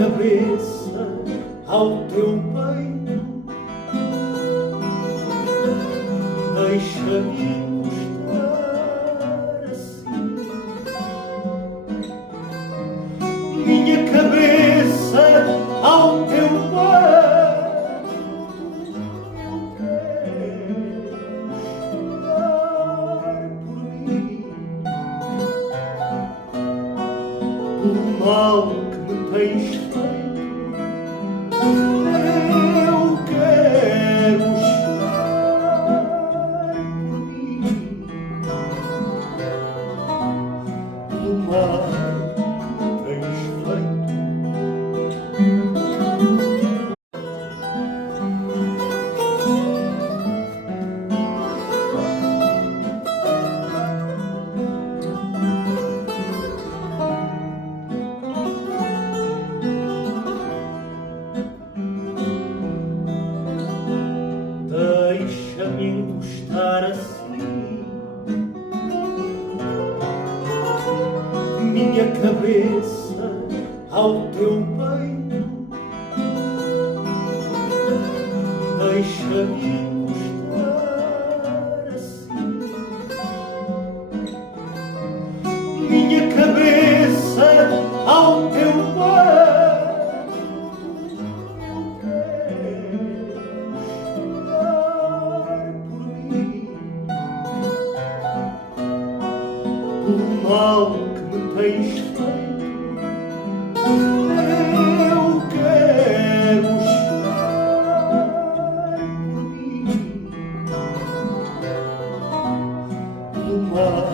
cabeça ao teu peito, deixa-me encostar assim. Minha cabeça ao teu peito, eu quero chorar por mim, pelo mal que me tens feito. Eu quero chorar por mim, pelo mal que tens feito. Deixa-me encostar assim, minha cabeça ao teu peito, deixa-me encostar assim, minha cabeça ao teu peito, eu quero chorar por mim, pelo mal que me tens feito. Eu quero chorar por mim, pelo mal